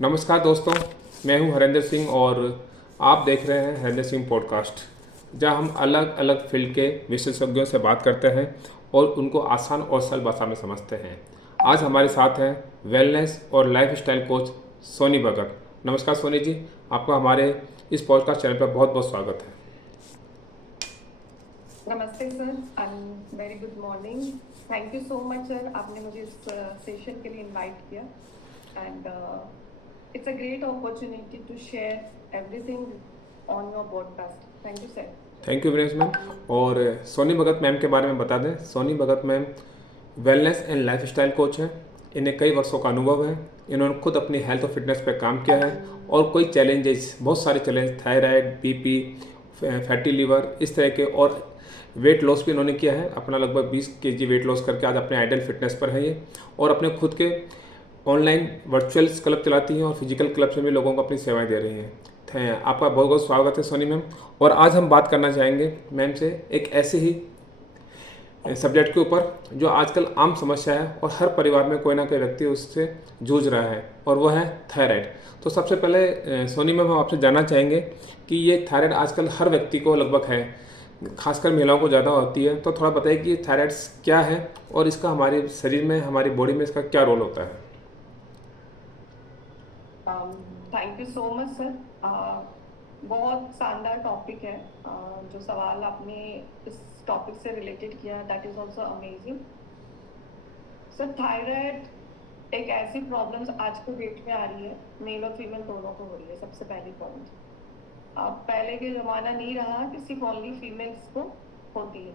नमस्कार दोस्तों, मैं हूं हरेंद्र सिंह और आप देख रहे हैं हरेंद्र सिंह पॉडकास्ट, जहां हम अलग अलग फील्ड के विशेषज्ञों से बात करते हैं और उनको आसान और सरल भाषा में समझते हैं। आज हमारे साथ हैं वेलनेस और लाइफ स्टाइल कोच सोनी भगत। नमस्कार सोनी जी, आपका हमारे इस पॉडकास्ट चैनल पर बहुत बहुत स्वागत है। नमस्ते sir and very good morning. Thank you so much sir, आपने मुझे इस सेशन के लिए इनवाइट किया and it's a great opportunity to share everything on your podcast. Thank you sir. Thank you very much ma'am. और Soni Bhagat ma'am के बारे में बता दें। Soni Bhagat ma'am wellness and lifestyle coach हैं। इन्हें कई वर्षों का अनुभव है। इन्होंने खुद अपनी हेल्थ और फिटनेस पर काम किया है और कोई चैलेंजेस, बहुत सारे challenge, thyroid, BP, fatty liver, इस तरह के, और वेट लॉस भी इन्होंने किया है। अपना लगभग 20 केजी वेट लॉस करके आज अपने आइडल फिटनेस पर है ये, और अपने खुद के ऑनलाइन वर्चुअल क्लब चलाती हैं और फिजिकल क्लब से भी लोगों को अपनी सेवाएं दे रही हैं। आपका बहुत बहुत स्वागत है सोनी मैम। और आज हम बात करना चाहेंगे मैम से एक ऐसे ही सब्जेक्ट के ऊपर जो आजकल आम समस्या है और हर परिवार में कोई ना कोई व्यक्ति उससे जूझ रहा है, और वह है थायराइड। तो सबसे पहले सोनी मैम, हम आपसे जानना चाहेंगे कि ये थायराइड आजकल हर व्यक्ति को लगभग है, खासकर महिलाओं को ज़्यादा होती है। तो थोड़ा बताइए कि थायराइड क्या है और इसका हमारे शरीर में, हमारी बॉडी में इसका क्या रोल होता है। Thank you so much sir. बहुत शानदार टॉपिक है। जो सवाल आपने इस टॉपिक से रिलेटेड किया, that is also amazing sir. Thyroid एक ऐसी प्रॉब्लम्स आज के डेट में आ रही है, मेल और फीमेल दोनों को हो रही है। सबसे पहली प्रॉब्लम, पहले के जमाना नहीं रहा कि सिर्फ ओनली फीमेल्स को होती है।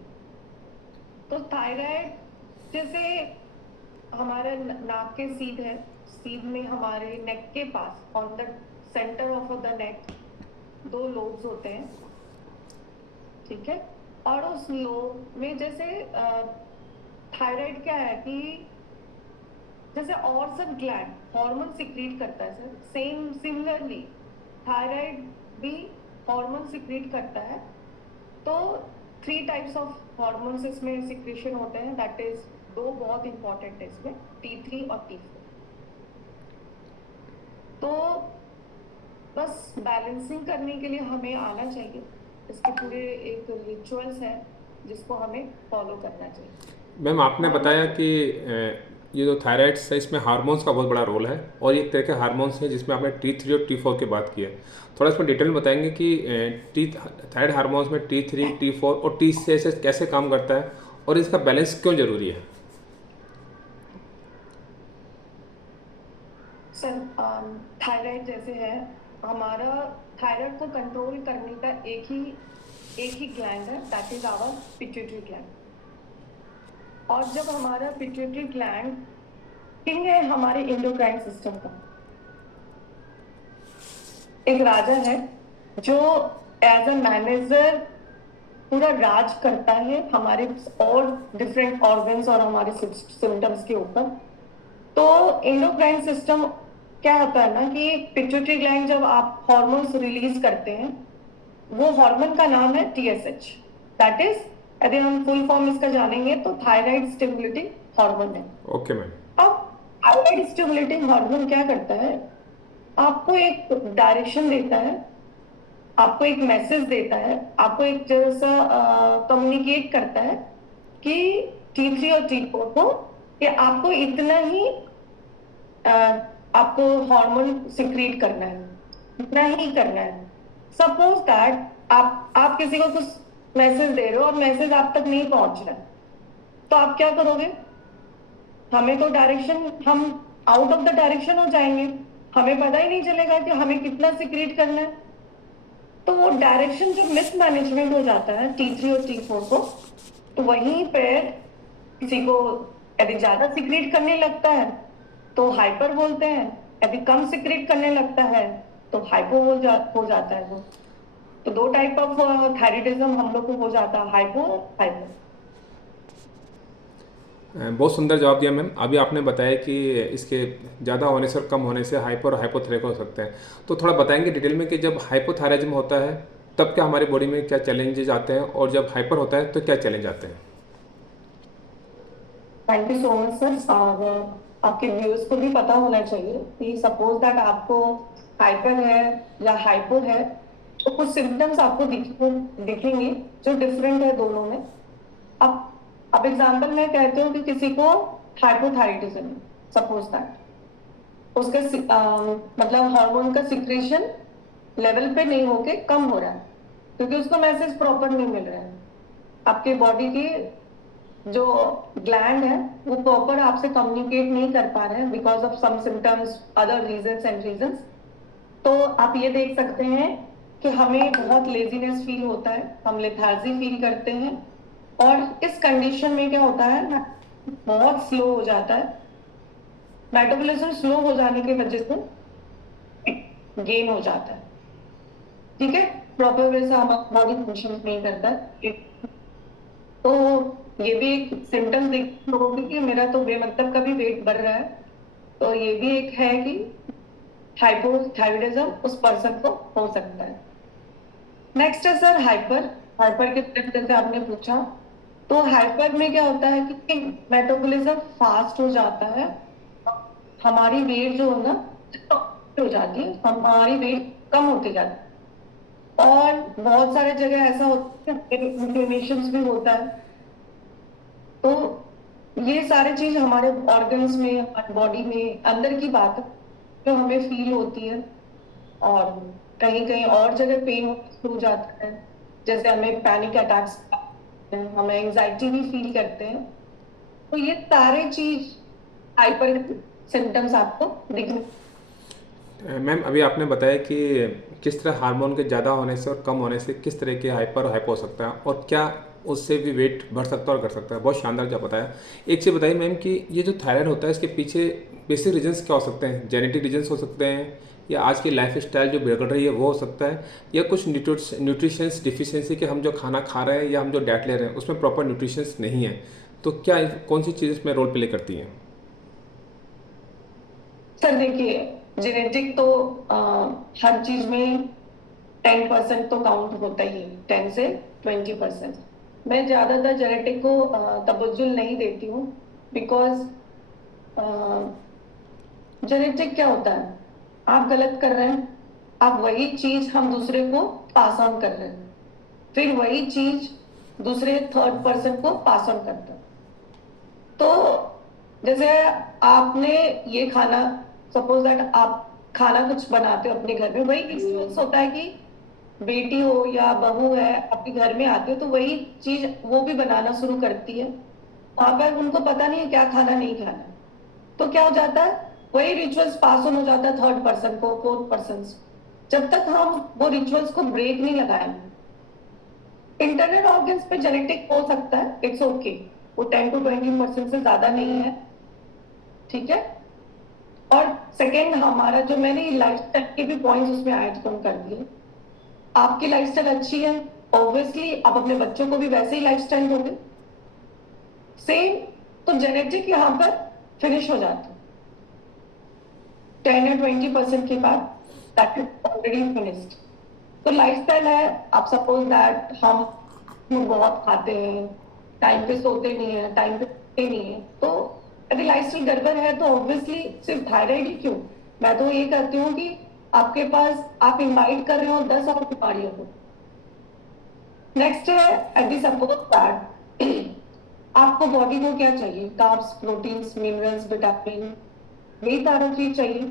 तो थायराइड जैसे हमारे नाक के सीध है, सीध में हमारे नेक के pass on the centre of the neck 2 lobes होते हैं, ठीक है। और उस लोब में जैसे थायराइड क्या है कि जैसे और सब ग्लैंड हार्मोन सिक्रीट करता है सर, सेम सिमिलरली थायराइड भी हार्मोन सिक्रीट करता है। तो 3 टाइप्स ऑफ हार्मोन्स इसमें सिक्रीशन होते हैं, दैट इज 2 बहुत इंपॉर्टेंट है इसमें, T3 और T4। तो बस बैलेंसिंग करने के लिए हमें आना चाहिए। इसके पूरे एक रिचुअल्स है जिसको हमें फॉलो करना चाहिए। मैम, आपने बताया कि ये जो थायराइड्स है इसमें हार्मोन्स का बहुत बड़ा रोल है, और ये एक तरह के हार्मोन्स हैं जिसमें आपने T3 और T4 की बात की है। थोड़ा इसमें डिटेल में बताएंगे कि थायराइड हार्मोन्स में T3, T4 और T6 कैसे काम करता है और इसका बैलेंस क्यों जरूरी है। सर थायराइड जैसे है, हमारा थायराइड को कंट्रोल करने का एक ही ग्लैंड है, that is our pituitary gland. और जब हमारा पिट्यूटरी ग्लैंड किंग है हमारे एंडोक्राइन सिस्टम का, एक राजा है जो एज अ मैनेजर पूरा राज करता है हमारे और डिफरेंट ऑर्गन्स और हमारे सिम्टम्स के ऊपर। तो एंडोक्राइन सिस्टम क्या होता है ना कि पिट्यूटरी ग्लैंड जब आप हार्मोन्स रिलीज करते हैं, वो हार्मोन का नाम है TSH, दैट इज, यदि हम फुल फॉर्म इसका जानेंगे तो थायराइड स्टिमुलेटिंग हार्मोन है। Okay ma'am. अब थायराइड स्टिमुलेटिंग हार्मोन क्या करता है, आपको एक डायरेक्शन देता है, आपको एक मैसेज देता है, आपको एक जैसा कम्युनिकेट करता है कि T3 और T4 को कि आपको इतना ही आपको हार्मोन सिक्रीट करना है, इतना ही करना है। सपोज दैट आप किसी को कुछ मैसेज दे रहे हो और मैसेज आप तक नहीं पहुंच रहा है, तो आप क्या करोगे? हमें तो डायरेक्शन, हम आउट ऑफ द डायरेक्शन हो जाएंगे, हमें पता ही नहीं चलेगा कि हमें कितना सिक्रीट करना है। तो वो डायरेक्शन जो मिसमैनेजमेंट हो जाता है T3 और T4 को, तो वहीं पे किसी को यदि ज्यादा सिक्रीट करने लगता है तो हाइपर बोलते हैं, यदि कम सिक्रीट करने लगता है तो हाइपो हो जाता है वो। तो 2 टाइप ऑफ थायराइडिज्म हम लोग को हो जाता है, हाइपो हाइपर। बहुत सुंदर जवाब दिया मैम। अभी आपने बताया कि इसके ज़्यादा होने से और कम होने से हाइपर और हाइपोथायराइड हो सकते हैं। तो थोड़ा बताएंगे डिटेल में कि जब हाइपोथायराइडिज्म होता है तब क्या हमारी बॉडी में क्या चैलेंजेस आते हैं, और जब हाइपर होता है तो क्या चैलेंज आते हैं। Thank you so much sir. आपके व्यूअर्स को भी पता होना चाहिए कि सपोज दैट आपको हाइपर है या हाइपो है, तो कुछ सिम्टम्स आपको दिखेंगे जो डिफरेंट है दोनों में। अब एग्जांपल मैं कहती हूँ कि किसी को हाइपोथायराइडिज्म, सपोज दैट उसका मतलब हार्मोन का सिक्रेशन लेवल पे नहीं होके कम हो रहा है क्योंकि उसको मैसेज प्रॉपर नहीं मिल रहा है। आपके बॉडी की जो ग्लैंड है वो प्रॉपर आपसे कम्युनिकेट नहीं कर पा रहे हैं because of some symptoms, other reasons and reasons. तो आप ये देख सकते हैं कि हमें बहुत लेजीनेस फील होता है, हम लेथार्जी फील करते हैं, और इस कंडीशन में क्या होता है ना, बहुत स्लो हो जाता है। मेटाबॉलिज्म स्लो हो जाने की वजह से गेन हो जाता है, ठीक है, प्रॉपर वे से हमारा बॉडी फंक्शन नहीं करता है। तो ये भी एक सिम्टम देख लोगों की कि मेरा तो बेमतलब का भी वेट बढ़ रहा है, तो ये भी एक है कि हाइपोथायराइडिज्म उस पर्सन को हो सकता है। नेक्स्ट है सर हाइपर। हाइपर के तरफ जैसे आपने पूछा, तो हाइपर में क्या होता है कि मेटाबॉलिज्म फास्ट हो जाता है, हमारी वेट जो है ना हो जाती है, हमारी वेट कम होती जाती है, और बहुत सारे जगह ऐसा होता है इन्फ्लेमेशन भी होता है। तो ये सारी चीज हमारे ऑर्गन्स में, हमारी बॉडी में अंदर की बात है जो हमें फील होती है, और कहीं कहीं और जगह पेन हो जाता है, जैसे हमें पैनिक अटैक्स, हमें एंजाइटी भी फील करते हैं। तो ये सारे चीज हाइपर सिम्टम्स आपको दिखने। मैम अभी आपने बताया कि किस तरह हार्मोन के ज़्यादा होने से और कम होने से किस तरह के हाइपर और हाइपो हो सकता है और क्या उससे भी वेट बढ़ सकता है और घट सकता है। बहुत शानदार क्या बताया। एक चीज़ बताइए मैम कि ये जो थायराइड होता है इसके पीछे बेसिक रीजंस क्या हो सकते हैं। जेनेटिक रीजंस हो सकते हैं या आज की लाइफ स्टाइल जो बिगड़ रही है वो हो सकता है, या कुछ न्यूट्रिशंस डिफिशियंसी के हम जो खाना खा रहे हैं या हम जो डाइट ले रहे हैं उसमें प्रॉपर न्यूट्रिशंस नहीं है। तो क्या कौन सी चीज़ इसमें रोल प्ले करती हैं। सर देखिए, जेनेटिक तो हर चीज में 10% तो काउंट होता ही है, 10 से 20%। मैं ज्यादातर जेनेटिक को तवज्जुह नहीं देती हूँ, बिकॉज जेनेटिक क्या होता है, आप गलत कर रहे हैं, आप वही चीज हम दूसरे को पास ऑन कर रहे हैं, फिर वही चीज दूसरे थर्ड पर्सन को पास ऑन करता है। तो जैसे आपने ये खाना, सपोज दैट आप खाना कुछ बनाते हो अपने घर में, वही एक्सपीरियंस होता है कि बेटी हो या बहू है आपके घर में आती हो तो वही चीज वो भी बनाना शुरू करती है। वहां पर उनको पता नहीं है क्या खाना नहीं खाना, तो क्या हो जाता है, वही रिचुअल्स पास ऑन हो जाता है थर्ड पर्सन को, फोर्थ पर्सन। जब तक हम वो रिचुअल्स को ब्रेक नहीं लगाएंगे, इंटरनल ऑर्गन्स पे जेनेटिक हो सकता है, इट्स ओके, वो 10 to 20% से ज्यादा नहीं है, ठीक है। और सेकेंड, हमारा जो मैंने लाइफस्टाइल के भी पॉइंट्स उसमें ऐड कर दिए। आपकी लाइफस्टाइल अच्छी है, ऑब्वियसली आप अपने बच्चों को भी वैसे ही लाइफस्टाइल दोगे, सेम। तो जेनेटिक यहाँ पर फिनिश हो जाता है 10 या 20% के बाद, दैट इज ऑलरेडी फिनिश्ड। तो लाइफस्टाइल है, आप सपोज दैट हम बहुत खाते हैं, टाइम पे सोते नहीं है, टाइम पे उठते नहीं है, तो यदि लाइफस्टाइल गड़बड़ है तो ऑब्वियसली सिर्फ थायराइड ही क्यों, मैं तो ये कहती हूँ कि आपके पास आप इनवाइट कर रहे हो 10 और बीमारियों को। नेक्स्ट है यदि सपोज दैट आपको बॉडी को क्या चाहिए, कार्ब्स, प्रोटीन्स, मिनरल्स, विटामिन, यही सारा चीज चाहिए,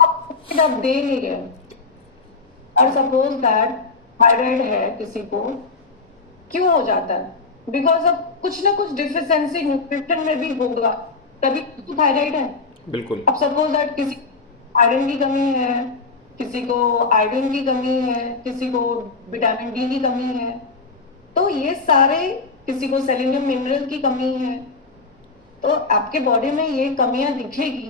आप दे नहीं रहे हो। और सपोज दैट थायराइड है किसी को, क्यों हो जाता है, बिकॉज ऑफ कुछ ना कुछ डिफिशियंसी न्यूट्रिशन में भी होगा, तभी तो थायराइड है। बिल्कुल। अब सपोज दैट किसी आयरन की कमी है, किसी को आयरन की कमी है, किसी को विटामिन डी की कमी है, तो ये सारे, किसी को सेलेनियम मिनरल की कमी है, तो आपके बॉडी में ये कमियां दिखेगी,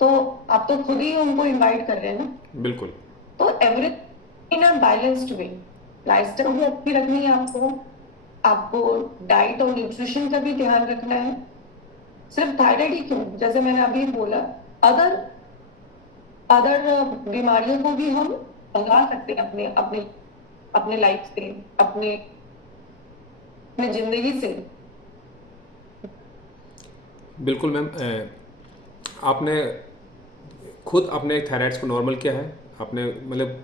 तो आप तो खुद ही उनको इनवाइट कर रहे हैं ना। बिल्कुल। तो everything in a balanced way, lifestyle भी अच्छी रखनी है आपको, आपको डाइट और न्यूट्रिशन का भी ध्यान रखना है। सिर्फ थायराइड ही क्यों, जैसे मैंने अभी बोला, अदर अदर बीमारियों को भी हम भगा सकते हैं अपने अपने अपने लाइफ से, अपने अपने जिंदगी से। बिल्कुल मैम। आपने खुद अपने थायराइड्स को नॉर्मल किया है, आपने मतलब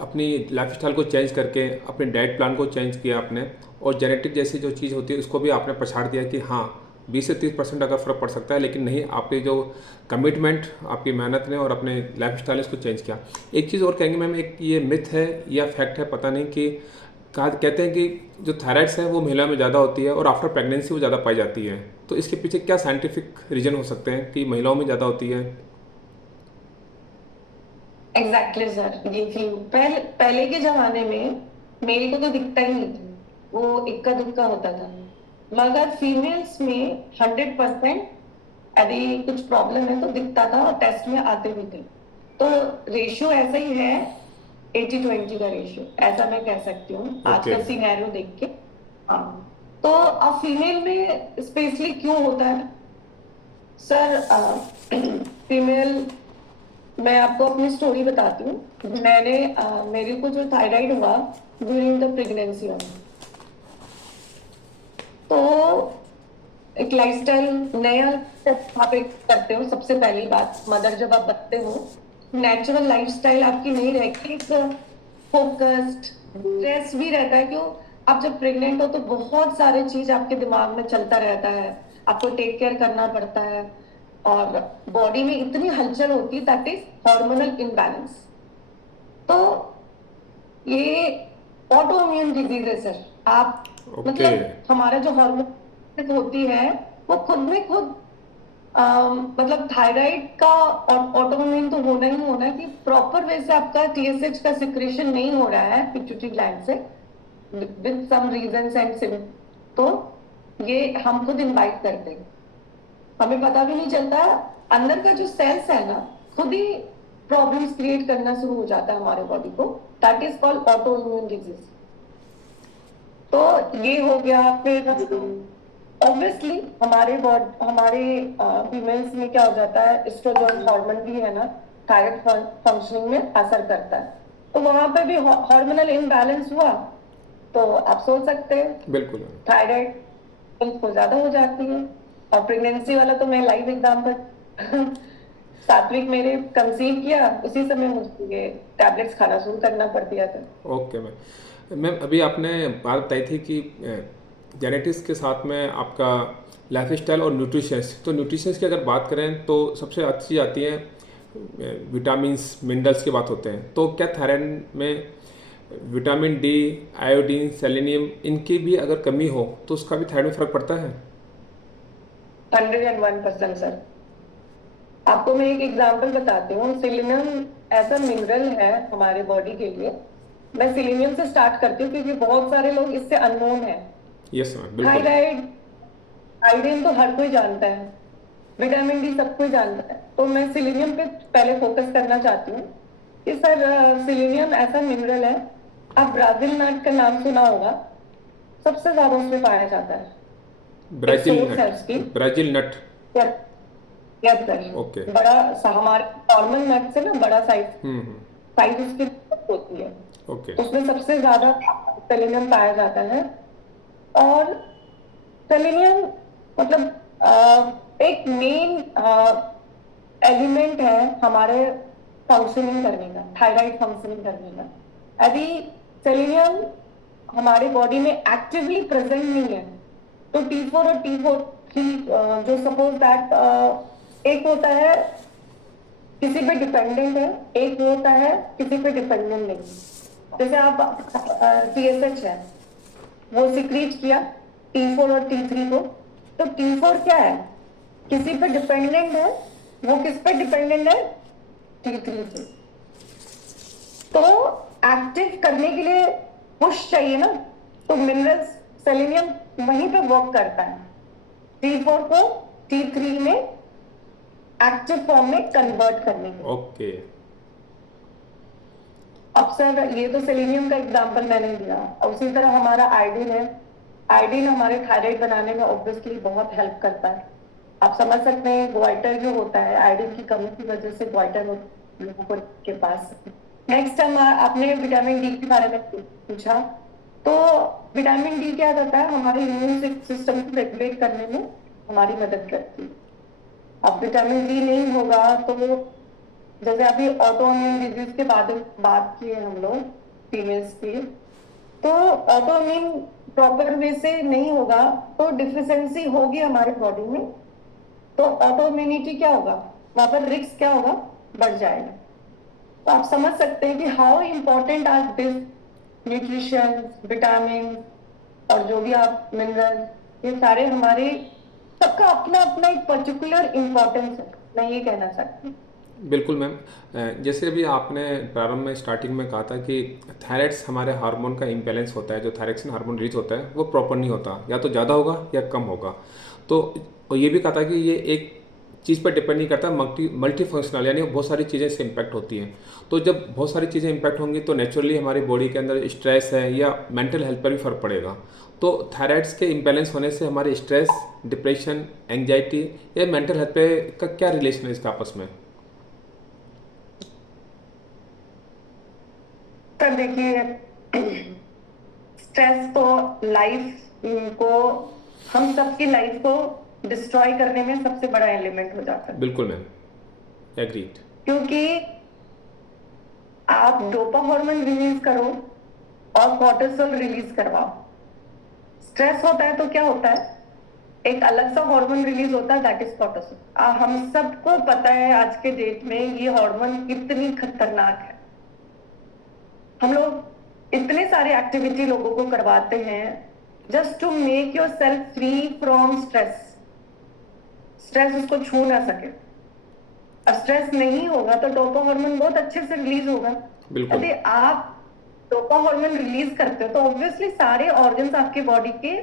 अपनी लाइफस्टाइल को चेंज करके अपने डाइट प्लान को चेंज किया आपने, और जेनेटिक जैसी जो चीज़ होती है उसको भी आपने पछाड़ दिया कि हाँ 20 से 30% अगर फ़र्क पड़ सकता है, लेकिन नहीं, आपकी जो कमिटमेंट, आपकी मेहनत ने और अपने लाइफस्टाइल इसको चेंज किया। एक चीज़ और कहेंगे मैम, एक ये मिथ है या फैक्ट है पता नहीं, कि कहा कहते हैं कि जो थायराइड्स है वो महिला में ज़्यादा होती है और आफ्टर प्रेगनेंसी वो ज़्यादा पाई जाती है, तो इसके पीछे क्या साइंटिफिक रीज़न हो सकते हैं कि महिलाओं में ज़्यादा होती है? एग्जैक्टली सर, ये थी पहले के जमाने में मेल को तो दिखता ही नहीं था, वो इक्का दुक्का होता था। मगर फीमेल्स में 100% यदि कुछ प्रॉब्लम है तो दिखता था और टेस्ट में आते भी थे। तो रेशियो ऐसा ही है, 80-20 का रेशियो, ऐसा मैं कह सकती हूँ आज ओके। का सिनेरियो देख के। हाँ, तो अब फीमेल में स्पेशली क्यों होता है सर? फीमेल, मैं आपको अपनी स्टोरी बताती हूँ। मेरे को जो थायराइड हुआ ड्यूरिंग द प्रेगनेंसी हुआ, तो एक लाइफस्टाइल नया step आप एक करते हो। सबसे पहली बात, मदर जब आप बनते हो, नेचुरल लाइफस्टाइल आपकी नहीं रहती, एक फोकस्ड स्ट्रेस भी रहता है। क्यों? आप जब प्रेग्नेंट हो तो बहुत सारे चीज आपके दिमाग में चलता रहता है, आपको टेक केयर करना पड़ता है, और बॉडी में इतनी हलचल होती है, दैट इज हार्मोनल इम्बैलेंस। तो ये ऑटो इम्यून डिजीज है सर। आप ओके। मतलब हमारा जो हार्मोन होती है वो खुद में खुद मतलब थायराइड का ऑटोइम्यून तो होना ही होना है कि प्रॉपर वे से आपका टीएसएच का सिक्रेशन नहीं हो रहा है पिट्यूटरी ग्लैंड से, with some reasons and symptoms. तो ये हम खुद इनवाइट करते हैं, हमें पता भी नहीं चलता, अंदर का जो सेल्स है ना खुद ही प्रॉब्लम्स क्रिएट करना शुरू हो जाता है हमारे बॉडी को। That is called auto immune disease. तो ये हो गया। फिर ऑब्वियसली हमारे फीमेल्स में क्या हो जाता है, एस्ट्रोजन हार्मोन भी है ना, थायराइड फंक्शनिंग में असर करता है। तो वहां पे भी हार्मोनल इम्बैलेंस हुआ, तो आप सोच सकते हैं बिल्कुल। थायराइड को ज्यादा हो जाती है। और प्रेगनेंसी वाला तो मैं लाइव एग्जाम्पल 7 वीक मेरे कंसीव किया, उसी समय मुझे ये टैबलेट्स खाना शुरू करना पड़ दिया था। ओके मैम, मैम अभी आपने बात बताई थी कि जेनेटिक्स के साथ में आपका लाइफस्टाइल और न्यूट्रिशंस, तो न्यूट्रिशंस की अगर बात करें तो सबसे अच्छी आती है विटामिन्स, मिनरल्स की बात होते हैं, तो क्या थायराइड में विटामिन डी, आयोडीन, सेलेनियम, इनकी भी अगर कमी हो तो उसका भी थायराइड में फर्क पड़ता है? 101% सर। आपको मैं एक एग्जांपल बताती हूँ। सिलीनियम ऐसा मिनरल है हमारे बॉडी के लिए। मैं सिलीनियम से स्टार्ट करती हूँ क्योंकि बहुत सारे लोग इससे अननोन है। यस मैम, बिल्कुल। थायराइड, आयोडीन तो हर कोई जानता है, विटामिन डी सब कोई जानता है, तो मैं सिलीनियम पे पहले फोकस करना चाहती हूँ कि सर सिलीनियम ऐसा मिनरल है, आप ब्राजील नट का नाम सुना होगा, सबसे ज्यादा उसमें पाया जाता है। एक ब्राजील सोर्स है नट। उसकी। Brazil nut. Yes sir. Okay. बड़ा हमारे नॉर्मल नट से ना बड़ा साइज हम्म। साइज उसकी होती है, ओके। उसमें सबसे ज्यादा सेलेनियम पाया जाता है। और सेलेनियम मतलब एक मेन एलिमेंट है हमारे फंक्शनिंग करने का, थायराइड फंक्शनिंग करने का। यदि सेलेनियम हमारे बॉडी में एक्टिवली प्रेजेंट नहीं है तो T4 और T3 जो सपोज दैट एक होता है किसी पे डिपेंडेंट है, एक होता है किसी पे डिपेंडेंट नहीं। जैसे आप टीएसएच है, वो सिक्रीट किया T4 और T3 को, तो T4 क्या है, किसी पे डिपेंडेंट है, वो किस पे डिपेंडेंट है, T3 पे। तो एक्टिव करने के लिए पुश चाहिए ना, तो मिनरल्स सेलेनियम वहीं पे वर्क करता है, T4 को T3 में एक्टिव फॉर्म में कन्वर्ट करने के लिए। ओके। अब सर ये तो सेलेनियम का एग्जांपल मैंने दिया, और उसी तरह हमारा आयोडीन है। आयोडीन हमारे थायराइड बनाने में ऑब्वियसली बहुत हेल्प करता है। आप समझ सकते हैं ग्वाइटर जो होता है, आयोडीन की कमी की वजह से ग्वाइटर लोगों के पास। नेक्स्ट हम आपने विटामिन डी के बारे में पूछा, तो विटामिन डी क्या करता है, हमारे इम्यून सिस्टम को रेगुलेट करने में हमारी मदद करती है। अब विटामिन डी नहीं होगा तो जैसे अभी ऑटो इम्यून डिजीज के बाद बात की है हम लोग फीमेल्स की, तो ऑटो इम्यून प्रॉपर वे से नहीं होगा तो डिफिशियंसी होगी हमारे बॉडी में, तो ऑटो इम्यूनिटी क्या होगा, वहां पर रिस्क क्या होगा, बढ़ जाएगा। तो आप समझ सकते हैं कि how important are this nutrition, vitamin और जो भी आप मिनरल, ये सारे हमारे सबका अपना अपना एक पर्टिकुलर इम्पोर्टेंस है, मैं ये कहना चाहती हूँ। बिल्कुल मैम। जैसे अभी आपने प्रारंभ में स्टार्टिंग में कहा था कि थायराइड्स हमारे हार्मोन का इम्बैलेंस होता है, जो थायरॉक्सिन हार्मोन रिलीज होता है वो प्रॉपर नहीं होता, या तो ज़्यादा होगा या कम होगा। तो और ये भी कहा था कि ये एक चीज़ पर डिपेंड नहीं करता, मल्टी फंक्शनल, यानी बहुत सारी चीज़ें इससे इम्पैक्ट होती हैं। तो जब बहुत सारी चीज़ें इम्पैक्ट होंगी तो नेचुरली हमारी बॉडी के अंदर स्ट्रेस है या मेंटल हेल्थ पर भी फर्क पड़ेगा। तो थायराइड्स के इम्बैलेंस होने से हमारे स्ट्रेस, डिप्रेशन, एंग्जाइटी या मेंटल हेल्थ पे का क्या रिलेशन है इसका आपस में? सर देखिए, स्ट्रेस तो लाइफ को, हम सबकी लाइफ को डिस्ट्रॉय करने में सबसे बड़ा एलिमेंट हो जाता है। बिल्कुल मैम, एग्रीड। क्योंकि आप डोपा हार्मोन रिलीज करो और कोर्टिसोल रिलीज करवाओ, स्ट्रेस होता है तो क्या होता है, एक अलग सा हार्मोन रिलीज होता है, दैट इज कोर्टिसोल। हम सबको पता है आज के डेट में ये हार्मोन कितनी खतरनाक है। हम लोग इतने सारे एक्टिविटी लोगों को करवाते हैं just to make yourself free from stress, stress उसको छू ना सके। अब स्ट्रेस नहीं होगा तो डोपा हार्मोन बहुत अच्छे से रिलीज होगा। बिल्कुल। यदि आप डोपा हार्मोन रिलीज करते हो तो ऑब्वियसली सारे ऑर्गन्स आपके बॉडी के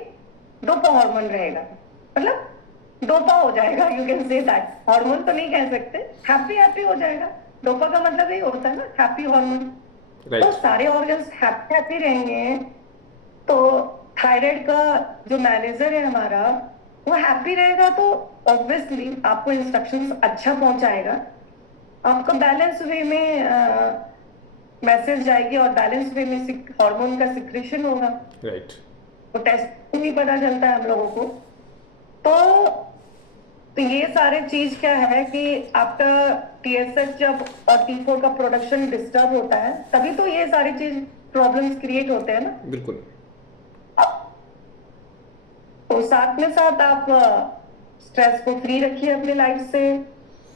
डोपा हार्मोन रहेगा, मतलब डोपा हो जाएगा, you can say that. Hormone तो नहीं कह सकते, हैप्पी हैप्पी हो जाएगा। डोपा का मतलब ये होता है ना, हैप्पी हार्मोन। तो राइट। सारे ऑर्गन्स हैप्पी हैप्पी रहेंगे तो थायराइड का जो मैनेजर है हमारा वो हैप्पी रहेगा, तो ऑब्वियसली आपको इंस्ट्रक्शंस अच्छा पहुंचाएगा, आपको बैलेंस वे में मैसेज जाएगी और बैलेंस वे में हार्मोन का सिक्रेशन होगा। राइट। तो टेस्ट नहीं पता चलता है हम लोगों को। तो ये सारे चीज क्या है कि आपका टीएसएच जब और टी4 का प्रोडक्शन डिस्टर्ब होता है तभी तो ये सारी चीज प्रॉब्लम्स क्रिएट होते हैं ना। बिल्कुल। तो साथ में साथ आप स्ट्रेस को फ्री रखिए अपनी लाइफ से,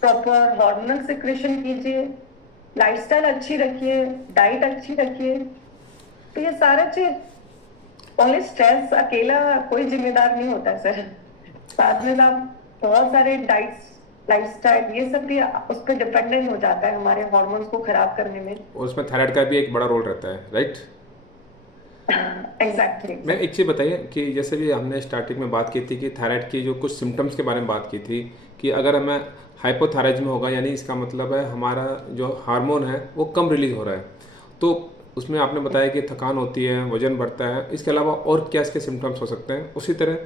प्रॉपर हार्मोनल सिक्रेशन कीजिए, लाइफस्टाइल अच्छी रखिए, डाइट अच्छी रखिए। तो ये सारा चीज, ओनली स्ट्रेस अकेला कोई जिम्मेदार नहीं होता है सर, साथ में आप बहुत सारे डाइट्स, लाइफस्टाइल, ये सब भी उस पर डिपेंडेंट हो जाता है हमारे हार्मोन्स को खराब करने में। और उसमें थायराइड का भी एक बड़ा रोल रहता है, राइट? एग्जैक्टली। मैं एक चीज़ बताइए कि जैसे भी हमने स्टार्टिंग में बात की थी कि थायराइड की जो कुछ सिम्टम्स के बारे में बात की थी कि अगर हमें हाइपोथायराइडिज्म होगा, यानी इसका मतलब है हमारा जो हार्मोन है वो कम रिलीज हो रहा है। तो उसमें आपने बताया कि थकान होती है, वजन बढ़ता है, इसके अलावा और क्या इसके सिम्टम्स हो सकते हैं? उसी तरह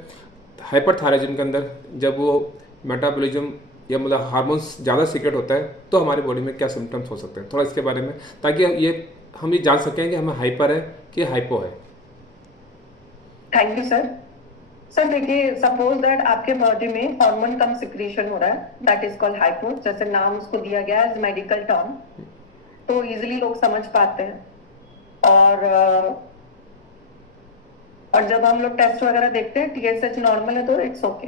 हाइपरथायराइडिज्म के अंदर जब वो मेटाबॉलिज्म या मतलब हार्मोन्स ज़्यादा सीक्रेट होता है तो हमारी बॉडी में क्या सिम्टम्स हो सकते हैं, थोड़ा इसके बारे में, ताकि हम ये जान सकें कि हमें हाइपर है कि हाइपो है। Thank you sir. सर देखिए, सपोज दैट आपके बॉडी में हार्मोन कम सिक्रीशन हो रहा है, दैट इज कॉल्ड हाइपो, जैसे नाम उसको दिया गया है मेडिकल टर्म, तो इजीली लोग समझ पाते हैं। और जब हम लोग टेस्ट वगैरह देखते हैं टीएसएच नॉर्मल है तो इट्स ओके।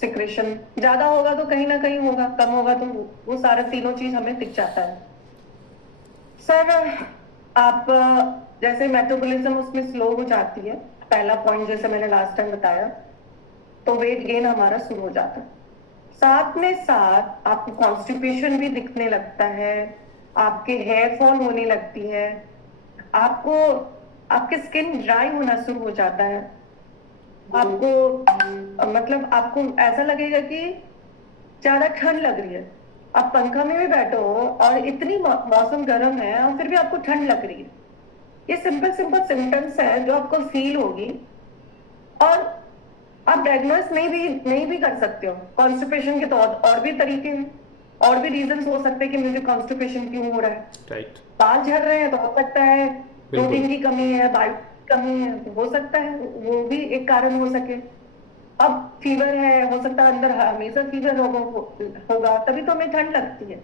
सिक्रेशन ज्यादा होगा तो कहीं ना कहीं होगा, कम होगा तो वो सारा तीनों चीज हमें दिख जाता है। सर आप जैसे मेटाबॉलिज्म उसमें स्लो हो जाती है, पहला पॉइंट जैसे मैंने लास्ट टाइम बताया, तो वेट गेन हमारा शुरू हो जाता है। साथ में साथ आपको कॉन्स्टिपेशन भी दिखने लगता है, आपके हेयर फॉल होने लगती है, आपको आपके स्किन ड्राई होना शुरू हो जाता है, आपको मतलब आपको ऐसा लगेगा कि ज्यादा ठंड लग रही है। आप पंखा में भी बैठो और इतनी मौसम गर्म है और फिर भी आपको ठंड लग रही है। ये सिंपल सिंपल सिम्टम्स है जो आपको फील होगी और आप डायग्नोस नहीं भी कर सकते हो। कॉन्स्टिपेशन के तो और भी तरीके हैं, और भी रीजंस हो सकते हैं कि मुझे कॉन्स्टिपेशन क्यों हो रहा है। राइट। बाल झड़ रहे हैं तो हो सकता है बिल्कुल। प्रोटीन की कमी है, बाइट की कमी है, तो हो सकता है वो भी एक कारण हो सके। अब फीवर है, हो सकता है अंदर हमेशा फीवर होगा तभी तो हमें ठंड लगती है।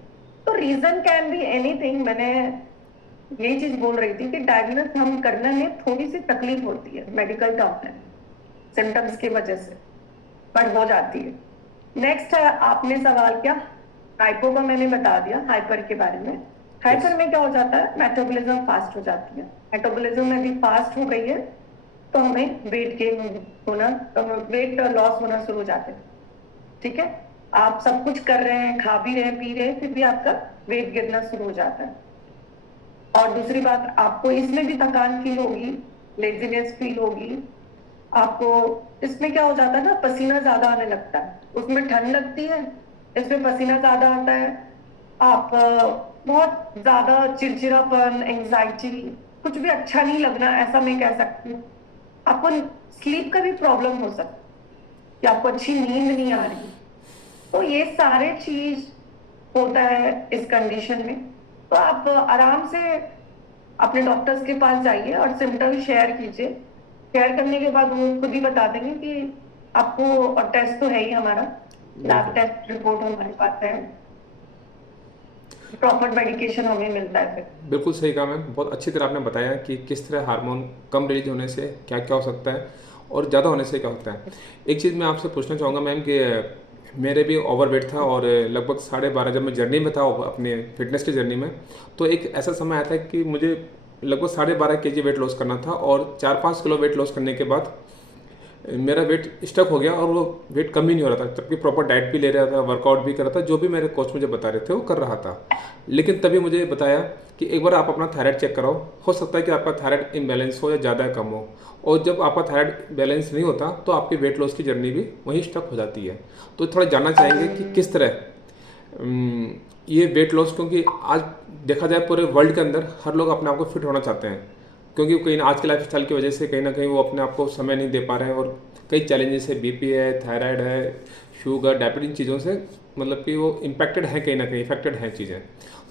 तो रीजन कैन बी एनीथिंग। मैंने यही चीज बोल रही थी कि डायग्नोस हम करने में थोड़ी सी तकलीफ होती है मेडिकल टर्म में, सिम्टम्स की वजह से, बट हो जाती है। नेक्स्ट है, आपने सवाल किया हाइपो का, मैंने बता दिया हाइपर के बारे में। हाइपर में क्या हो जाता है, मेटाबॉलिज्म फास्ट हो जाती है। मेटाबॉलिज्म यदि फास्ट हो गई है तो हमें वेट गेन होना, वेट लॉस होना शुरू हो जाते हैं। ठीक है, आप सब कुछ कर रहे हैं, खा भी रहे हैं, पी रहे हैं, फिर भी आपका वेट गिरना शुरू हो जाता है। और दूसरी बात, आपको इसमें भी थकान फील होगी, लेजीनेस फील होगी आपको। इसमें क्या हो जाता है ना, पसीना ज्यादा आने लगता है। उसमें ठंड लगती है, इसमें पसीना ज्यादा आता है। आप बहुत ज्यादा चिड़चिड़ापन, एंजाइटी, कुछ भी अच्छा नहीं लगना, ऐसा मैं कह सकती हूँ। आपको स्लीप का भी प्रॉब्लम हो सकता है कि आपको अच्छी नींद नहीं आ रही। तो ये सारे चीज होता है इस कंडीशन में। तो आप आराम से अपने डॉक्टर्स के पास जाइए और सिम्टम्स शेयर कीजिए। शेयर करने के बाद वो खुद ही बता देंगे कि आपको, और टेस्ट तो है ही हमारा, लैब टेस्ट रिपोर्ट हमारे पास है, प्रॉपर मेडिकेशन हमें मिलता है फिर। बिल्कुल सही कहा मैम, बहुत अच्छी तरह आपने बताया कि किस तरह हार्मोन कम रिलीज होने से क्या क्या हो सकता है और ज़्यादा होने से क्या होता है। एक चीज़ मैं आपसे पूछना चाहूँगा मैम कि मेरे भी ओवरवेट था और लगभग 12.5 जब मैं जर्नी में था अपने फिटनेस की जर्नी में, तो एक ऐसा समय आया था कि मुझे लगभग 12.5 kg वेट लॉस करना था और 4-5 किलो वेट लॉस करने के बाद मेरा वेट स्टक हो गया और वो वेट कम ही नहीं हो रहा था, जबकि प्रॉपर डाइट भी ले रहा था, वर्कआउट भी कर रहा था, जो भी मेरे कोच मुझे बता रहे थे वो कर रहा था। लेकिन तभी मुझे बताया कि एक बार आप अपना थायराइड चेक कराओ, हो सकता है कि आपका थायराइड इम्बैलेंस हो या ज़्यादा कम हो, और जब आपका थायराइड बैलेंस नहीं होता तो आपकी वेट लॉस की जर्नी भी वहीं स्टक हो जाती है। तो थोड़ा जानना चाहेंगे कि किस तरह ये वेट लॉस, क्योंकि आज देखा जाए पूरे वर्ल्ड के अंदर हर लोग अपने आप को फिट होना चाहते हैं, क्योंकि कहीं ना आज के लाइफ स्टाइल की वजह से कहीं ना कहीं वो अपने आप को समय नहीं दे पा रहे हैं और कई चैलेंजेस है, बीपी है, थायराइड है, शुगर, डायबिटीज, इन चीज़ों से मतलब कि वो इम्पैक्टेड है, कहीं ना कहीं इफेक्टेड हैं चीज़ें।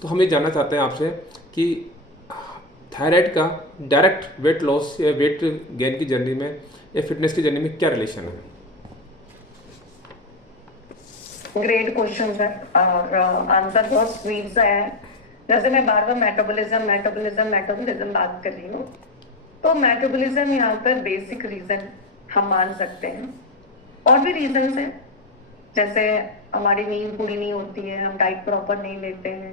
तो हम ये जानना चाहते हैं आपसे कि थायराइड का डायरेक्ट वेट लॉस या वेट गेन की जर्नी में या फिटनेस की जर्नी में क्या रिलेशन है? ग्रेट क्वेश्चन है और आंसर बहुत स्वीट सा है। जैसे मैं बार बार मेटाबॉलिज्म मेटाबॉलिज्म मेटाबॉलिज्म बात कर रही हूँ, तो मेटाबॉलिज्म यहाँ पर बेसिक रीजन हम मान सकते हैं। और भी रीजंस हैं, जैसे हमारी नींद पूरी नहीं होती है, हम डाइट प्रॉपर नहीं लेते हैं,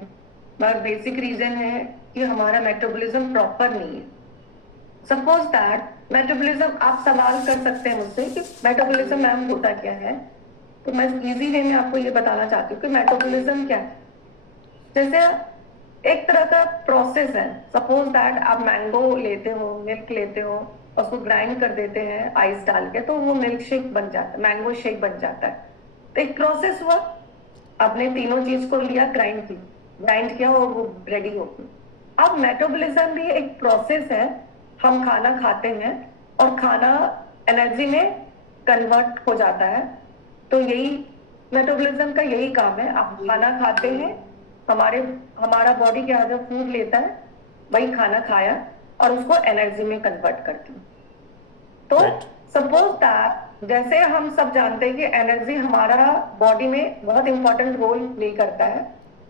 मगर बेसिक रीजन है कि हमारा मेटाबॉलिज्म प्रॉपर नहीं है। सपोज दैट मेटाबॉलिज्म, आप सवाल कर सकते हैं मुझसे कि मेटाबॉलिज्म मैम होता क्या है, तो मैं इजी वे में आपको ये बताना चाहती हूँ कि मेटाबॉलिज्म क्या है। जैसे एक तरह का प्रोसेस है। सपोज दैट आप मैंगो लेते हो, मिल्क लेते हो, उसको ग्राइंड कर देते हैं आइस डाल के, तो वो मिल्क शेक बन जाता है, मैंगो शेक बन जाता है। तो एक प्रोसेस हुआ, आपने तीनों चीज को लिया, ग्राइंड किया और वो रेडी हो गई। अब मेटाबॉलिज्म भी एक प्रोसेस है। हम खाना खाते हैं और खाना एनर्जी में कन्वर्ट हो जाता है। तो यही मेटाबॉलिज्म का यही काम है। आप खाना खाते हैं, हमारा बॉडी क्या है, फूड लेता है, वही खाना खाया और उसको एनर्जी में कन्वर्ट करती है। तो सपोज दैट, जैसे हम सब जानते हैं कि एनर्जी हमारा बॉडी में बहुत इंपॉर्टेंट रोल प्ले करता है।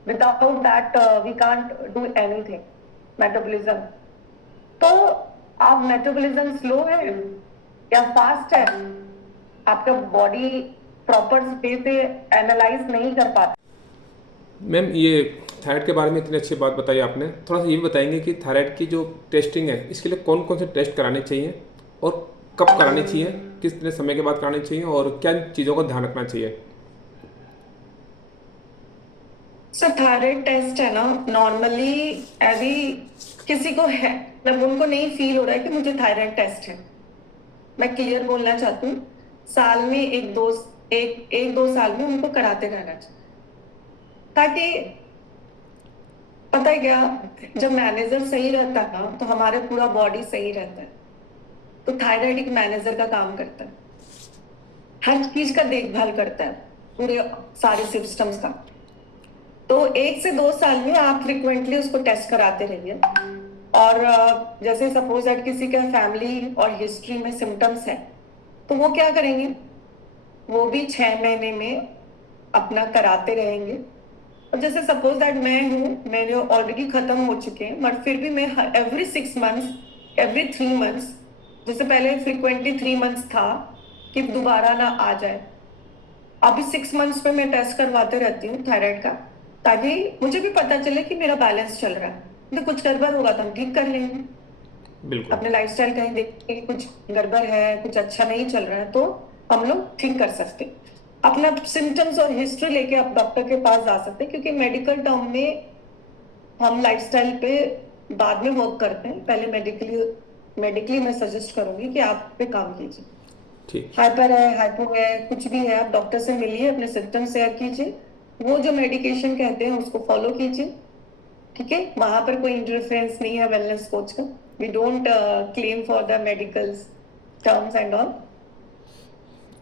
Without that we can't do anything, metabolism. तो आप मेटाबॉलिज्म स्लो है या फास्ट है, आपका बॉडी प्रॉपर स्पेस से एनालाइज नहीं कर पाता। मैम ये थायराइड के बारे में इतनी अच्छी बात बताई आपने, थोड़ा सा ये भी बताएंगे कि थायराइड की जो टेस्टिंग है इसके लिए कौन कौन से टेस्ट कराने चाहिए और कब कराने चाहिए, कितने समय के बाद कराने चाहिए और क्या चीज़ों का ध्यान रखना चाहिए? सर थायराइड टेस्ट है ना, नॉर्मली यदि किसी को है, मतलब उनको नहीं फील हो रहा है कि मुझे थायराइड टेस्ट है, मैं क्लियर बोलना चाहती हूँ, साल में एक दो साल में उनको कराते रहना चाहिए। ताकि पता है क्या, जब मैनेजर सही रहता है ना तो हमारे पूरा बॉडी सही रहता है। तो थायराइड एक मैनेजर का काम करता है, हर चीज का देखभाल करता है, पूरे सारे सिस्टम्स का। तो 1 से 2 साल में आप फ्रिक्वेंटली उसको टेस्ट कराते रहिए। और जैसे सपोज दैट किसी का फैमिली और हिस्ट्री में सिम्टम्स है, तो वो क्या करेंगे, वो भी 6 महीने में अपना कराते रहेंगे। और जैसे सपोज दैट मैं हूँ, मेरे ऑलरेडी खत्म हो चुके हैं, बट फिर भी मैं एवरी 6 मंथ्स, एवरी 3 मंथ्स, जैसे पहले फ्रिक्वेंटली 3 मंथ्स था कि दोबारा ना आ जाए, अभी 6 मंथ्स में मैं टेस्ट करवाते रहती हूँ थायराइड का, ताकि मुझे भी पता चले कि मेरा बैलेंस चल रहा है। तो कुछ गड़बड़ होगा तो हम ठीक कर लेंगे। बिल्कुल। अपने लाइफस्टाइल कहीं देख के कुछ गड़बड़ है, कुछ अच्छा नहीं चल रहा है, तो हम लोग ठीक कर सकते हैं। अपना सिम्टम्स और हिस्ट्री लेके आप डॉक्टर के पास जा सकते हैं, क्योंकि मेडिकल टर्म में हम लाइफस्टाइल पे बाद में वर्क करते हैं। पहले मेडिकली मेडिकली मैं सजेस्ट करूंगी कि आप पे काम कीजिए। ठीक। हाइपर है, हाइपो है, कुछ भी है, आप डॉक्टर से मिलिए, अपने सिम्टम्स शेयर कीजिए, वो जो मेडिकेशन कहते हैं उसको फॉलो कीजिए। ठीक है, वहां पर कोई इंटरफेरेंस नहीं है वेलनेस कोच का। We don't claim for the medical terms and all.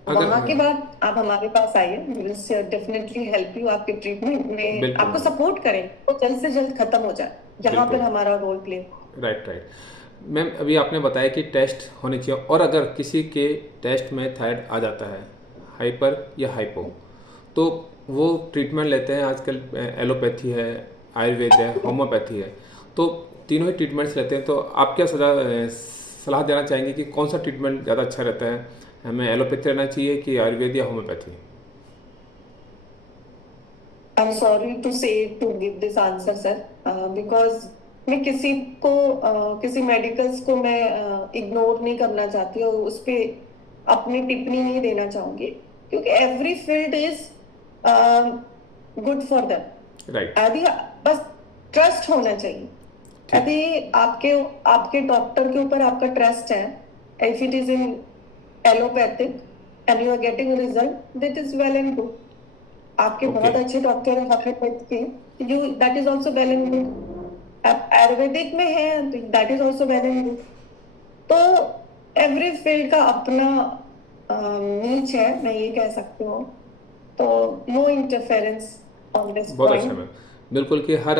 अगर वहां के बाद आप हमारे पास आइए, we will definitely help you, आपके ट्रीटमेंट में बिल्कुल आपको सपोर्ट करें तो जल्द से जल्द खत्म हो जाए, जहां पर बिल्कुल। हमारा role play. Right right. Ma'am अभी आपने बताया कि टेस्ट होने चाहिए, और अगर किसी के टेस्ट में थायराइड आ जाता है, हाइपर या हाइपो, तो वो ट्रीटमेंट लेते हैं आजकल। एलोपैथी है, आयुर्वेद है, होम्योपैथी है, तो तीनों ही ट्रीटमेंट्स लेते हैं। तो आप क्या सलाह देना चाहेंगे कि कौन सा ट्रीटमेंट ज़्यादा अच्छा रहता है? हमें एलोपैथी रहना चाहिए कि आयुर्वेद या homeopathy? I am sorry to say to give this answer sir, because मैं किसी को किसी मेडिकल्स को मैं इग्नोर नहीं करना चाहती और उस पे अपनी टिप्पणी नहीं देना चाहूंगी, क्योंकि every field is good for them. Right. यदि बस ट्रस्ट होना चाहिए, ठीक। यदि आपके आपके डॉक्टर के ऊपर आपका ट्रस्ट है, if it is in allopathic and you are getting result, that is well and good. आपके ओके। बहुत अच्छे डॉक्टर हैं होम्योपैथ के, you that is also well and good. आप आयुर्वेदिक में हैं तो that is also well and good. तो एवरी फील्ड का अपना नीच है, मैं ये कह सकती हूँ। तो नो इंटरफेरेंस ऑन दिस बहुत अच्छा पॉइंट। मैम। बिल्कुल कि हर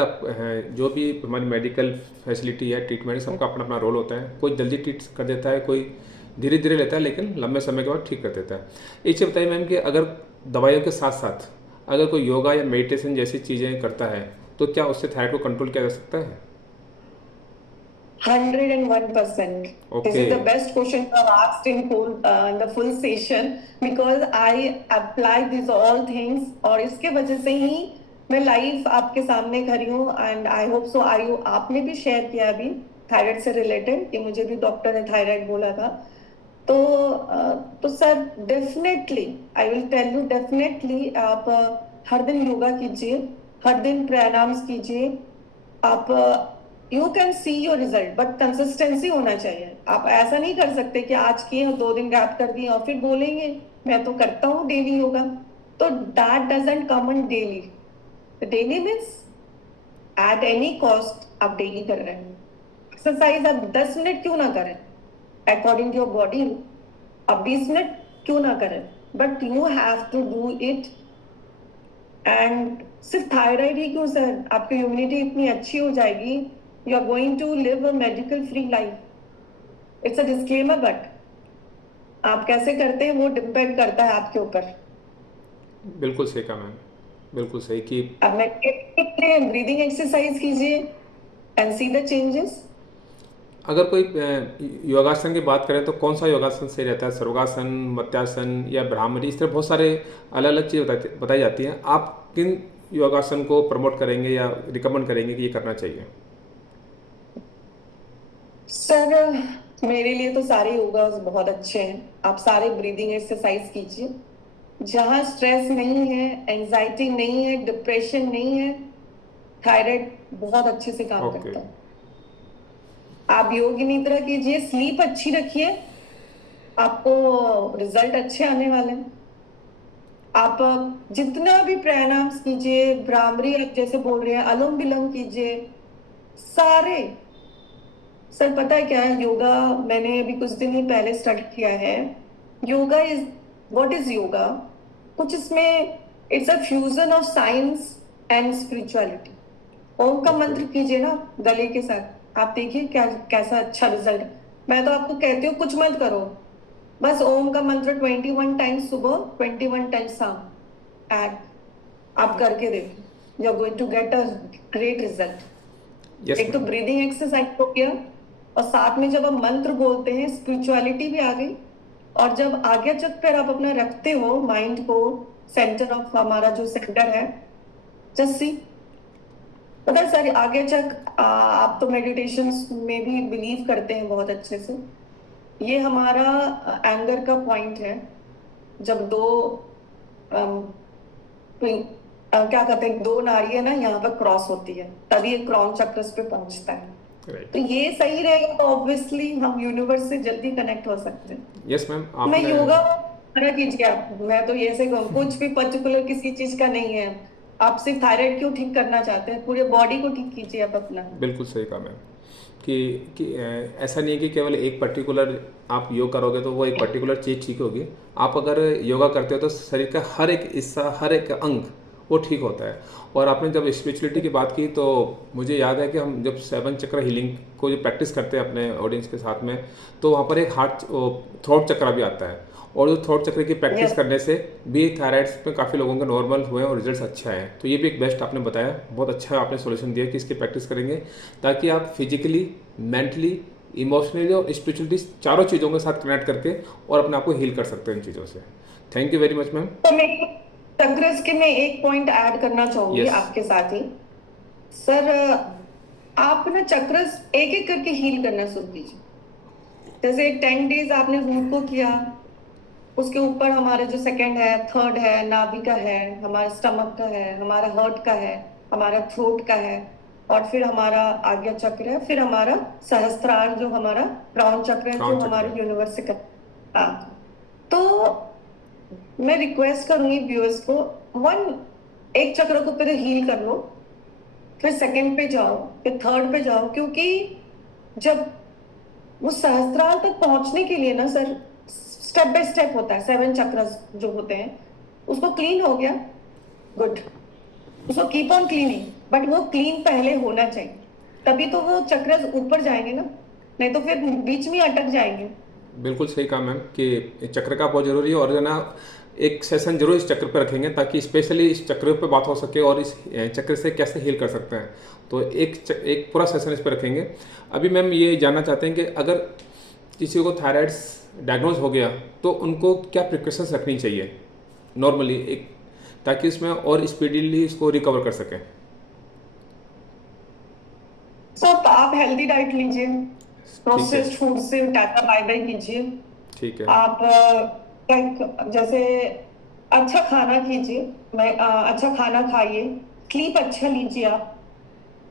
जो भी हमारी मेडिकल फैसिलिटी है, ट्रीटमेंट, सबका अपना अपना रोल होता है। कोई जल्दी ट्रीट कर देता है, कोई धीरे धीरे लेता है, लेकिन लंबे समय के बाद ठीक कर देता है। एक चीज़ बताइए मैम कि अगर दवाइयों के साथ साथ अगर कोई योगा या मेडिटेशन जैसी चीज़ें करता है, तो क्या उससे थायराइड को कंट्रोल किया जा सकता है? 101%. This okay. is the best question you have asked in the full session, because I apply these all things, और इसके वजह से ही मैं लाइव आपके सामने खड़ी हूँ। एंड आई होप सो आई आपने भी शेयर किया अभी थायराइड से रिलेटेड कि मुझे भी डॉक्टर ने थायराइड बोला था। तो sir definitely I will tell you, definitely आप हर दिन योगा कीजिए, हर दिन प्राणायाम कीजिए। आप you can see your result, but consistency होना चाहिए। आप ऐसा नहीं कर सकते कि आज किए और 2 दिन गैप कर दिए और फिर बोलेंगे मैं तो करता हूँ डेली योगा। तो that doesn't come on daily. Daily means at any cost आप डेली कर रहे हैं। एक्सरसाइज आप 10 मिनट क्यों ना करें, अकॉर्डिंग टू योर बॉडी, आप 20 मिनट क्यों ना करें, but you have to do it. And सिर्फ थायराइड ही क्यों सर, आपकी इम्यूनिटी इतनी अच्छी हो जाएगी, you are going to live a medical free life. It's a disclaimer, but आप कैसे करते हैं वो डिपेंड करता है आपके ऊपर। बिल्कुल सही कहा मैम, बिल्कुल सही कि अब मैं ब्रीदिंग एक्सरसाइज कीजिए एंड सी द चेंजेस। अगर कोई योगासन की बात करें तो कौन सा योगासन सही रहता है? सर्वांगासन, मत्स्यासन या भ्रामरी? इस तरह बहुत सारे अलग अलग चीज़ें बताई जाती हैं। आप किन योगासन को प्रमोट करेंगे या रिकमेंड करेंगे कि ये करना चाहिए? सर मेरे लिए तो सारे योगा बहुत अच्छे हैं। आप सारे ब्रीदिंग एक्सरसाइज कीजिए, जहां स्ट्रेस नहीं है, एंजाइटी नहीं है, डिप्रेशन नहीं है, थायराइड बहुत अच्छे से काम ओके। करता है। आप योग निद्रा कीजिए, स्लीप अच्छी रखिए, आपको रिजल्ट अच्छे आने वाले हैं। आप जितना भी प्राणायाम कीजिए, भ्रामरी आप जैसे बोल रहे हैं, अनुलोम विलोम कीजिए, सारे। सर पता है क्या है, योगा मैंने अभी कुछ दिन ही पहले स्टार्ट किया है। Yoga is, what is yoga? कुछ इसमें it's a fusion of science and spirituality. Om का ओके। मंत्र कीजिए ना गले के साथ, आप देखिए क्या कैसा अच्छा रिजल्ट। मैं तो आपको कहती हूँ कुछ मत करो, बस ओम का मंत्र 21 टाइम्स सुबह, 21 टाइम्स शाम ऐड आप करके देखो, you are going to get a great result. Yes एक तो मैम। ब्रीदिंग एक्सरसाइज हो गया, और साथ में जब हम मंत्र बोलते हैं स्पिरिचुअलिटी भी आ गई। और जब आज्ञा चक्र पर आप अपना रखते हो माइंड को, सेंटर ऑफ हमारा जो सेंटर है, जस्ट सी, पता है सर आज्ञा चक्र, आप तो मेडिटेशन में भी बिलीव करते हैं बहुत अच्छे से। ये हमारा एंगर का पॉइंट है। जब दो अम, क्या कहते हैं, दो नारियां ना यहाँ पर क्रॉस होती है, तभी ये क्रॉन चक्र पे पहुंचता है। तो राइट। ये सही रहेगा तो ऑब्वियसली हम यूनिवर्स से जल्दी कनेक्ट हो सकते हैं। यस मैम मैं आपने। योगा करा कीजिए आप, मैं तो ये से कहूँ, कुछ भी पर्टिकुलर किसी चीज का नहीं है। आप सिर्फ थायराइड क्यों ठीक करना चाहते हैं, पूरे बॉडी को ठीक कीजिए आप अपना। बिल्कुल सही कहा मैम कि ऐसा नहीं है कि केवल एक पर्टिकुलर आप योग करोगे तो वो एक पर्टिकुलर चीज़ ठीक होगी। आप अगर योगा करते हो तो शरीर का हर एक हिस्सा, हर एक अंग वो ठीक होता है। और आपने जब स्पिरिचुअलिटी की बात की तो मुझे याद है कि हम जब 7 चक्र हीलिंग को जो प्रैक्टिस करते हैं अपने ऑडियंस के साथ में, तो वहाँ पर एक हार्ट थ्रोट चक्र भी आता है। और जो थ्रोट चक्र की प्रैक्टिस यस करने से भी थायराइड्स में काफ़ी लोगों के नॉर्मल हुए हैं और रिजल्ट्स अच्छे आए हैं। तो ये भी एक बेस्ट आपने बताया, बहुत अच्छा आपने सॉल्यूशन दिया कि इसकी प्रैक्टिस करेंगे ताकि आप फिजिकली, मेंटली, इमोशनली और स्पिरिचुअली चारों चीज़ों के साथ कनेक्ट करके और अपने आप को हील कर सकते हैं इन चीज़ों से। Thank you very much ma'am. तो मैं चक्रस के में एक पॉइंट ऐड करना चाहूंगी यस। आपके साथ ही। सर आप ना चक्रस एक एक करके हील करना शुरू कीजिए। जैसे 10 डेज आपने रूट को किया, उसके ऊपर हमारे जो सेकंड है, थर्ड है, नाभि का है, हमारा स्टमक का है, हमारा हार्ट का है, हमारा थ्रोट का है, और फिर हमारा आज्ञा चक्र है, फिर हमारा सहस्त्रार जो हमारा क्राउन चक्र है, जो क्राउन चक्र हमारे है। यूनिवर्स से हाँ। तो मैं रिक्वेस्ट करूंगी व्यूअर्स को, वन एक चक्र को पहले हील कर लो, फिर सेकंड पे जाओ, फिर थर्ड पे जाओ, क्योंकि जब वो सहस्त्रार तक पहुंचने के लिए ना सर, स्टेप बाय स्टेप होता है। 7 चक्रस जो होते हैं, उसको क्लीन हो गया, गुड, उसको कीप ऑन क्लीनिंग, बट वो क्लीन पहले होना चाहिए, तभी तो वो चक्रस ऊपर जाएंगे ना, नहीं तो फिर बीच में अटक जाएंगे। बिल्कुल सही कहा मैम कि चक्र का बहुत ज़रूरी है। और जो ना एक सेशन जरूर इस चक्र पर रखेंगे ताकि स्पेशली इस चक्र पे बात हो सके और इस चक्र से कैसे हील कर सकते हैं। तो एक पूरा सेशन इस पर रखेंगे। अभी मैम ये जानना चाहते हैं कि अगर किसी को थायराइड्स डायग्नोज हो गया तो उनको क्या प्रिकॉशंस रखनी चाहिए नॉर्मली, एक ताकि इसमें और स्पीडीली इसको रिकवर कर सकें। सो आप हेल्दी डाइट लीजिए, ठीक है। प्रोसेस्ड फूड से टाटा बाय बाय कीजिए। ठीक है। आप जैसे अच्छा खाना कीजिए, अच्छा खाना खाइए, स्लीप अच्छा लीजिए आप।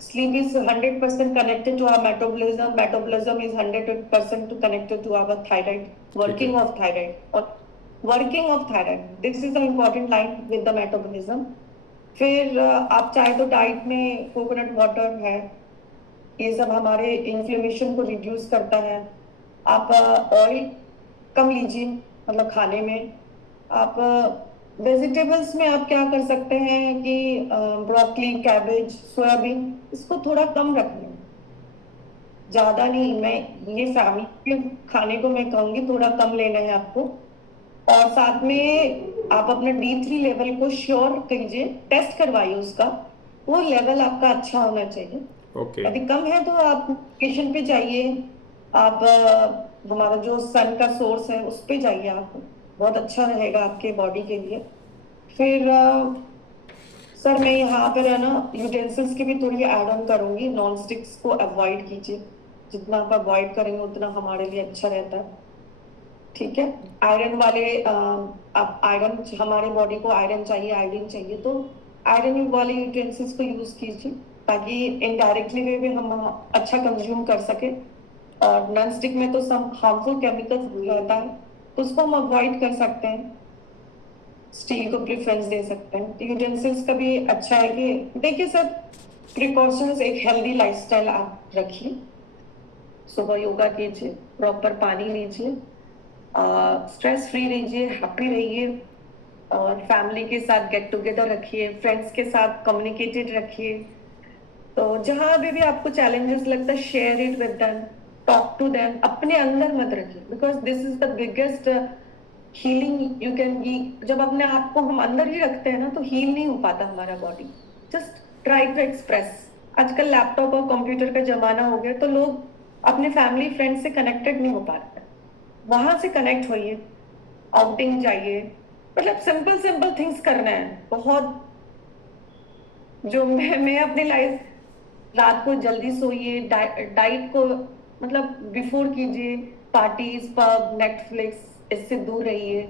Sleep is 100% connected to our metabolism, metabolism is 100% connected to our thyroid, ठीक है। वर्किंग ऑफ थायराइड, और working of thyroid, this is the important line with the metabolism. फिर आप चाहे तो डाइट में कोकोनट वाटर है, ये सब हमारे इन्फ्लेमेशन को रिड्यूस करता है। आप ऑयल कम लीजिए, मतलब खाने में। आप वेजिटेबल्स में आप क्या कर सकते हैं कि ब्रोकली, कैबेज, सोयाबीन, इसको थोड़ा कम रखना, ज्यादा नहीं। मैं ये फैमिली के खाने को मैं कहूंगी थोड़ा कम लेना है आपको। और साथ में आप अपना D3 लेवल को श्योर कीजिए, टेस्ट करवाइए उसका, वो लेवल आपका अच्छा होना चाहिए। ओके। यदि कम है तो आप लोकेशन पे जाइए, आप हमारा जो सन का सोर्स है उस पे जाइए, आप बहुत अच्छा रहेगा आपके बॉडी के लिए। फिर सर मैं यहाँ पर है ना यूटेंसिल्स की भी थोड़ी ऐड ऑन करूंगी। नॉन स्टिक्स को अवॉइड कीजिए, जितना आप अवॉइड करेंगे उतना हमारे लिए अच्छा रहता है। ठीक है। आयरन वाले आप आयरन, हमारे बॉडी को आयरन चाहिए, आयोडीन चाहिए, तो आयरन वाले यूटेंसिल्स को यूज कीजिए ताकि इनडायरेक्टली वे भी हम अच्छा कंज्यूम कर सके। और नॉन स्टिक में तो सब हार्मफुल केमिकल्स रहता है, तो उसको हम अवॉइड कर सकते हैं, स्टील को प्रेफरेंस दे सकते हैं। तो यूटेंसिल्स का भी अच्छा है कि देखिए सर, प्रिकॉशंस, एक हेल्दी लाइफस्टाइल आप रखिए, सुबह योगा कीजिए, प्रॉपर पानी लीजिए, स्ट्रेस फ्री रहिए, हैप्पी रहिए, और फैमिली के साथ गेट टुगेदर रखिए, फ्रेंड्स के साथ कम्युनिकेटेड रखिए। तो जहां भी आपको चैलेंजेस लगता है, share it with them, talk to them, अपने अंदर मत रखिए, because this is the biggest healing you can give. जब अपने आप को हम अंदर ही रखते हैं ना तो हील नहीं हो पाता हमारा body. Just try to express. आजकल लैपटॉप और कंप्यूटर का जमाना हो गया तो लोग अपने फैमिली फ्रेंड से कनेक्टेड नहीं हो पा रहे। वहां से कनेक्ट होइए, आउटिंग जाइए, मतलब सिंपल सिंपल थिंग्स करना है बहुत। जो मैं अपनी लाइफ, रात को जल्दी सोइए, डाइट को मतलब बिफोर कीजिए, पार्टीज पब नेटफ्लिक्स इससे दूर रहिए,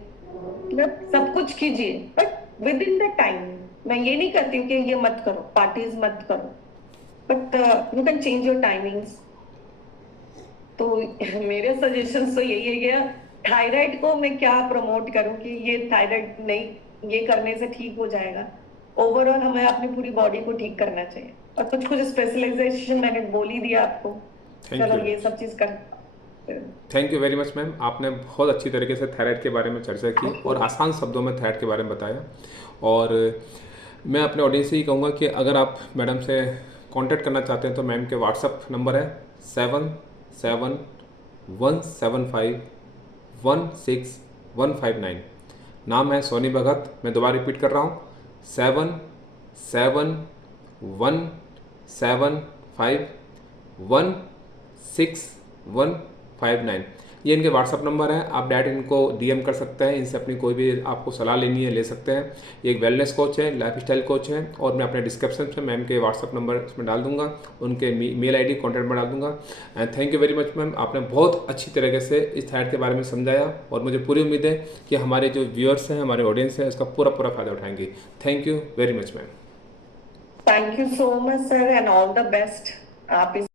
मतलब सब कुछ कीजिए but with in the time. मैं ये नहीं कहती हूँ कि ये मत करो, पार्टीज मत करो, but you can change your timings. तो मेरे सजेशंस तो यही है कि थायराइड को मैं क्या प्रमोट करूं कि ये थायराइड नहीं, ये करने से ठीक हो जाएगा। ओवरऑल हमें अपनी पूरी बॉडी को ठीक करना चाहिए, और कुछ कुछ स्पेशलाइजेशन मैंने बोल ही दिया आपको। Thank चलो you. ये सब चीज कर। Thank you very much ma'am, आपने बहुत अच्छी तरीके से थायराइड के बारे में चर्चा की और आसान शब्दों में थायराइड के बारे में बताया। और मैं अपने ऑडियंस से ही कहूँगा कि अगर आप मैडम से कांटेक्ट करना चाहते हैं तो मैम के व्हाट्सअप नंबर है 7717516159। नाम है सोनी भगत। मैं दोबारा रिपीट कर रहा हूँ 7717516159। ये इनके व्हाट्सअप नंबर है। आप डायरेक्ट इनको डीएम कर सकते हैं, इनसे अपनी कोई भी आपको सलाह लेनी है ले सकते हैं। ये एक वेलनेस कोच है, लाइफस्टाइल कोच है, और मैं अपने डिस्क्रिप्शन में मैम के व्हाट्सअप नंबर इसमें डाल दूंगा, उनके मेल आईडी कॉन्टैक्ट में डाल दूंगा। And thank you very much ma'am, आपने बहुत अच्छी तरीके से इस थायराइड के बारे में समझाया और मुझे पूरी उम्मीद है कि हमारे जो व्यूअर्स हैं, हमारे ऑडियंस हैं, इसका पूरा फ़ायदा उठाएंगे। Thank you very much ma'am. Thank you so much sir, and all the best. आप इस